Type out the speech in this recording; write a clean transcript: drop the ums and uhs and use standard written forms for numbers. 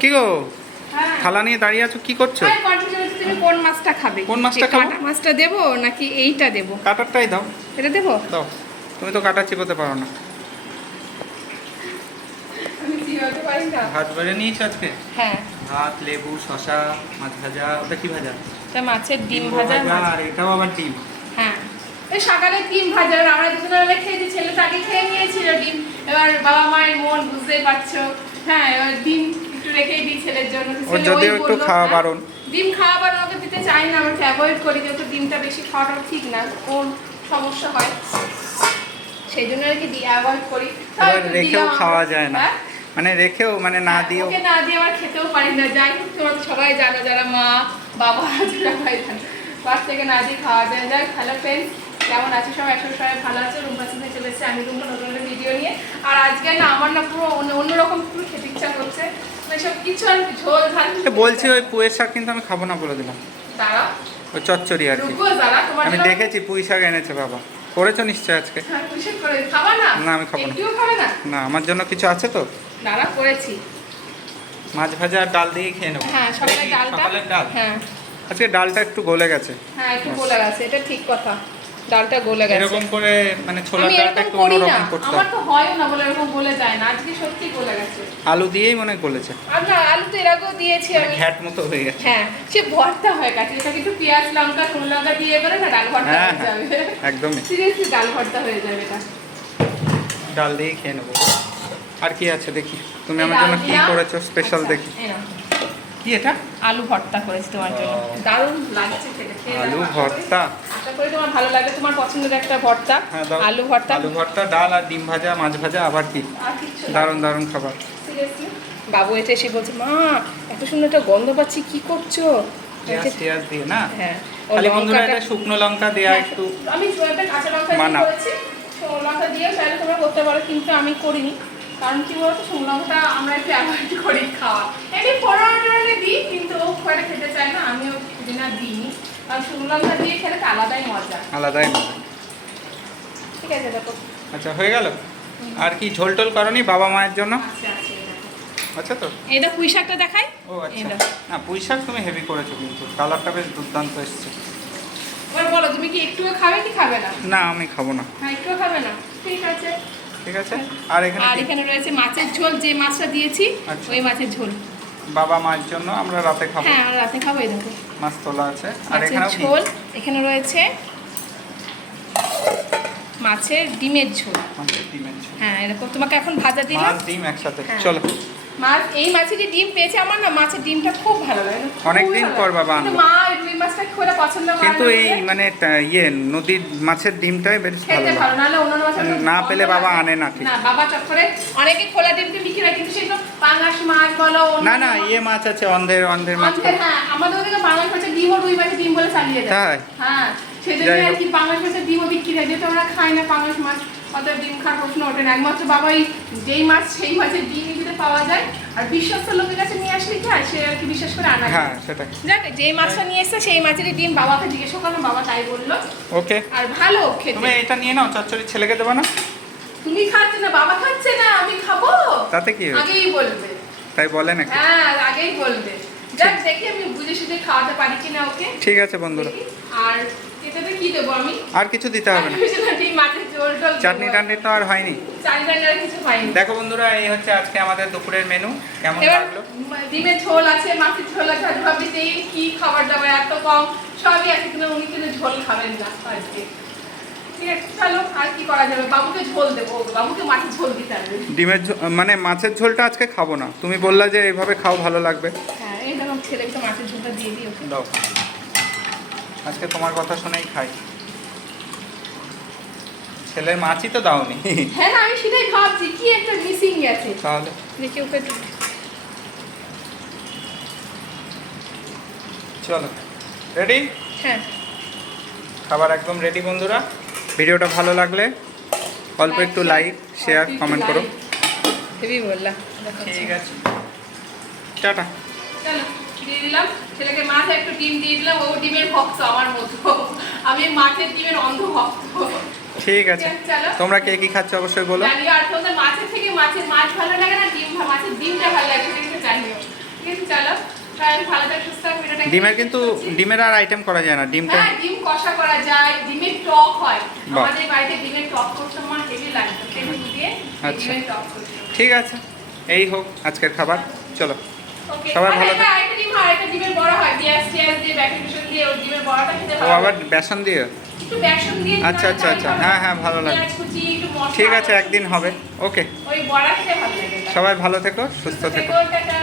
কি গো হ্যাঁ। থালা নিয়ে দাঁড়িয়ে আছো, কি করছো? তুমি কোন মাছটা খাবে? কোন মাছটা খাবো? কাটা মাছটা দেবো নাকি এইটা দেবো? কাটারটাই দাও। এটা দেবো? দাও। তুমি তো কাটা চিবোতে পারো না। আমি চিবাতে পারি না। ভাত বেড়ে নিয়েছো আজকে? হ্যাঁ, ভাত, লেবু, শশা, মাছ ভাজা। ওটা কি ভাজা? এটা মাছের ডিম ভাজা। আর এটাও আবার ডিম। হ্যাঁ, এই সকালে ডিম ভাজা, আর আমরা দুপুরবেলা খেয়েছি, ছেলেটা আগে খেয়ে নিয়েছিল ডিম। এবার বাবা মায়ের মন বুঝতেই পারছো। হ্যাঁ, এবার ডিম একটু রেখেই দিই ছেলের জন্য। ওর যদিও একটু খাওয়া বারণ। ডিম খাওয়া বারণ ওকে দিতে চাই না, আমি অ্যাভয়েড করি, যেহেতু ডিমটা বেশি খাওয়াটা ঠিক না, ওর সমস্যা হয়, সেই জন্য আর কি অ্যাভয়েড করি। রেখেও খাওয়া যায় না, মানে রেখেও মানে না দিয়েও। ওকে না দিয়ে আবার খেতেও পারি না। যাই হোক, তোমরা সবাই জানো, যারা মা বাবা সবাই জানো, বাস থেকে না দিয়ে খাওয়া যায়। যাই হ্যালো ফ্রেন্ডস, কেমন আছে সবাই? একশো সবাই ভালো আছে। রুম্পা সিনে চলে এসেছে, আমি রুম্পা নতুন একটা ভিডিও নিয়ে। আর আজকে না আমার না পুরো অন্যরকম পুরো খেতে ইচ্ছা করছে, সব কিছু আর ঝোল ঝাল বলছি ওই পুঁইয়ের শাক কিন্তু আমি খাবো না বলে দিলাম। দাঁড়া, ওই চচ্চড়ি আর কি। আমি দেখেছি পুঁই শাক এনেছে বাবা, করেছো নিশ্চয় আজকে? খাবা না? না আমি খাবো না। একটুও খাবে না? না, আমার জন্য কিছু আছে তো। দাঁড়া, করেছি মাছ ভাজা আর ডাল দিয়ে খেয়ে নেবো। হ্যাঁ, সকালে ডালটা। ডাল। হ্যাঁ আজকে ডালটা একটু গলে গেছে। হ্যাঁ, একটু গলে গেছে, এটা ঠিক কথা, ডালটা গলে গেছে। এরকম করে মানে ছোলার আমি ডালটা এরকম একটু করি না, অন্যরকম করতে আমার হয়। তো হয়ও না বলে এরকম গলে যায় না, আজকে সত্যি গলে গেছে। আলু দিয়েই মনে হয় গলেছে। আমরা আলু তো এর আগেও দিয়েছি আমি। ঘ্যাট মতো হয়ে গেছে। হ্যাঁ, সে ভর্তা হয়ে গেছে, এটা কিন্তু পেঁয়াজ লঙ্কা শুকনো লঙ্কা দিয়ে করে না ডাল ভর্তা হয়ে যাবে। একদমই সিরিয়াসলি ডাল ভর্তা হয়ে যাবে এটা। ডাল দিয়ে খেয়ে নেবো। আর কি আছে দেখি, তুমি আমার জন্য কি করেছো স্পেশাল দেখি। কি এটা? আলু ভর্তা করেছি তোমার জন্য, দারুণ লাগছে খেতে। আলু ভর্তা, আশা করি তোমার ভালো লাগে, তোমার পছন্দের একটা ভর্তা। আলু ভর্তা, আলু ভর্তা, ডাল আর ডিম ভাজা, মাছ ভাজা, আবার কি দারুণ দারুণ খাবার। সিরিয়াসলি বাবু এটা এসে বলছে, মা এত সুন্দর একটা গন্ধ পাচ্ছি, কি করছো? পেঁয়াজ দিয়ে না? হ্যাঁ, খালি বন্ধুরা এটা শুকনো লঙ্কা দেয়া একটু। আমি একটা কাঁচা লঙ্কা দিয়ে করেছি, শুকনো লঙ্কা দিয়ে চাইলে তোমরা করতে পারো, কিন্তু আমি করিনি। কারণ কি বলতো, শুকনো লঙ্কাটা আমরা একটু অ্যাভয়েড করি খাওয়া। এমনি ফোড়নে দিই, কিন্তু ও খুব একটা খেতে চায় না, আমিও কিছুদিন আর দিইনি। কারণ শুকনো লঙ্কা দিয়ে খেলে তো আলাদাই মজা। আলাদাই মজা। ঠিক আছে, দেখো। আচ্ছা, হয়ে গেল। আর কি ঝোল টোল করনি বাবা মায়ের জন্য? আচ্ছা তো এটা পুঁই শাকটা দেখাই। ও আচ্ছা, না পুঁই শাক তুমি হেভি করেছো, কিন্তু কালারটা বেশ দুর্দান্ত এসছে। এবার বলো, তুমি কি একটুও খাবে কি খাবে না? না আমি খাবো না। হ্যাঁ, একটুও খাবে না, ঠিক আছে। ঠিক আছে। আর এখানে রয়েছে মাছের ঝোল, যে মাছটা দিয়েছি ওই মাছের ঝোল। বাবা মায়ের জন্য আমরা রাতে খাবো। হ্যাঁ, আমরা রাতে খাবো। এই দেখো মাছ তোলা আছে। আর এখানে ঝোল, এখানে রয়েছে মাছের ডিমের ঝোল। মাছের ডিমের ঝোল। হ্যাঁ, এরকম তোমাকে এখন ভাজা দিলাম, মাছ ডিম একসাথে। হ্যাঁ। চলো। মাছ, এই মাছের যে ডিম পেয়েছে, আমার না মাছের ডিমটা খুব ভালো লাগে। অনেকদিন পর বাবা আনলো। মা রুই মাছটা খুব পছন্দ করে, কিন্তু এই মানে নদীর মাছের ডিমটাই বেশ ভালো খেতে ভালো, লাগে। নাহলে অন্য মাছের না পেলে বাবা আনে না ঠিক। না, বাবা চক্করে অনেকে খোলা ডিমকে বিক্রি হয়, কিন্তু সেগুলো পাঙ্গাস মাছ বলো। না না, মাছ আছে, অন্ধের মাছ। হ্যাঁ, আমাদের ওদিকে পাঙ্গাস মাছের ডিম ও রুই মাছের ডিম বলে চালিয়ে দেয়। তাই? হ্যাঁ, সেজন্য আর কি পাঙ্গাস মাছের ডিমও বিক্রি হয়, যেহেতু আমরা খাই না পাঙ্গাস মাছ, অত ডিম খাওয়ার প্রশ্ন ওঠে না। একমাত্র বাবা যেই মাছ সেই মাছের ডিম যদি পাওয়া যায়, আর বিশ্বস্ত লোকের কাছে নিয়ে আসলে কি হয়, সে আর কি বিশ্বাস করে আনা। হ্যাঁ সেটাই। যাক, যেই মাছটা নিয়ে এসছে সেই মাছেরই ডিম বাবাকে জিজ্ঞেস করলাম, বাবা তাই বললো। ওকে। আর ভালো খেতে। তুমি এটা নিয়ে নাও, চচ্চড়ি ছেলেকে দেবো না? তুমি খাচ্ছে না, বাবা খাচ্ছে না, আমি খাবো। তাতে কি হয়েছে? আগেই বলবে। তাই বলে নাকি? হ্যাঁ, আগেই বলবে। যাক, দেখি আমি বুঝে সুঝে খাওয়াতে পারি কিনা ওকে। ঠিক আছে বন্ধুরা। আর এটাতে কি দেবো আমি? আর কিছু দিতে হবে না। চাটনি টাটনি তো আর হয়নি। কিছু হয়নি। দেখো বন্ধুরা, এই হচ্ছে আজকে আমাদের দুপুরের মেনু। কেমন লাগলো? ডিমের ঝোল আছে, মাছের ঝোল আছে, আর ভাবছি যে কি খাবার দাবার এত কম, সবই আছে, কিন্তু উনি কিন্তু ঝোল খাবেন না আজকে। ঠিক আছে, চলো আর কি করা যাবে, বাবুকে ঝোল দেবো, বাবুকে মাছের ঝোল দিতে হবে। ডিমের মানে মাছের ঝোলটা আজকে খাবো না, তুমি বললা যে এইভাবে খাও ভালো লাগবে। হ্যাঁ, এই দেখো ছেলেকে তো মাছের ঝোলটা দিয়ে দিই ওকে। দাও, আজকে তোমার কথা শুনেই খাই। ছেলের মাছই তো দাওনি। হ্যাঁ, আমি সেটাই ভাবছি, কি একটা মিসিং গেছে। তাহলে দেখি ওকে। চলো, রেডি? হ্যাঁ, খাবার একদম রেডি বন্ধুরা। ভিডিওটা ভালো লাগলে অল্প একটু লাইক, শেয়ার, কমেন্ট করো। হেভি বললা। ঠিক আছে, টাটা। চলো, দিয়ে দিলাম ছেলেকে মাছ, একটু ডিম দিয়ে দিলাম, ও ডিমের ভক্ত আমার মতো, আমি মাছের ডিমের অন্ধ ভক্ত। ঠিক আছে, তোমরা কে কি খাচ্ছ অবশ্যই বলো। জানিও, আর তোমাদের মাছের থেকে মাছ ভালো লাগে না মাছের ডিমটা ভালো লাগে, সেটা জানিও। সবাই ভালো থাক, সুস্থ থাক। ভিডিওটা ডিমের কিন্তু ডিমের আর আইটেম করা যায় না, ডিমটা হ্যাঁ, ডিম কষা করা যায়, ডিমের টক হয়। বাহ। আমাদের বাড়িতে ডিমের টক করতে আমার হেভি লাগতো, তেল দিয়ে আচ্ছা। ডিমের টক করতে। ঠিক আছে, এই হোক আজকের খাবার। চলো ওকে, সবাই ভালো থাক। আরেকটা ডিম হয়, একটা ডিমের বড়া হয়, পেঁয়াজ দিয়ে বেকিং দিয়ে ওই ডিমের বড়াটা খেতে ও ভালো আবার লাগে। বেসন দিয়ে? একটু বেসন দিয়ে আচ্ছা আচ্ছা আচ্ছা, হ্যাঁ হ্যাঁ ভালো লাগে। পেঁয়াজ কুচি, একটু মশলা, ঠিক আছে, একদিন হবে। ওকে, ওই বড়া খেতে ভালো লাগে। সবাই ভালো থেকো, সুস্থ থেকো। টাটা।